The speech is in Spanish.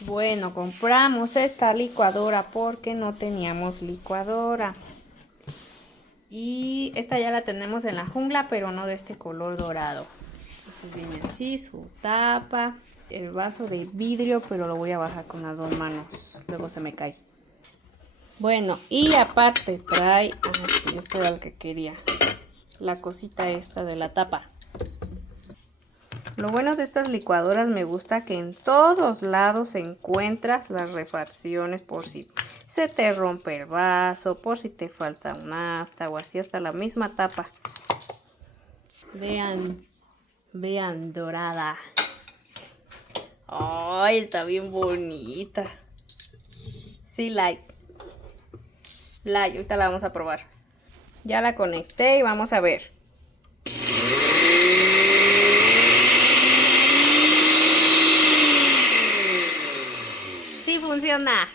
Bueno, compramos esta licuadora porque no teníamos licuadora. Y esta ya la tenemos en la jungla, pero no de este color dorado. Entonces viene así, su tapa, el vaso de vidrio, pero lo voy a bajar con las dos manos, luego se me cae. Bueno, y aparte trae, sí, esto era lo que quería, la cosita esta de la tapa. Lo bueno de estas licuadoras, me gusta que en todos lados encuentras las refacciones por si se te rompe el vaso, por si te falta un asta o así, hasta la misma tapa. Vean, vean, dorada. Ay, está bien bonita. Sí, ahorita la vamos a probar. Ya la conecté y vamos a ver. Sí funciona.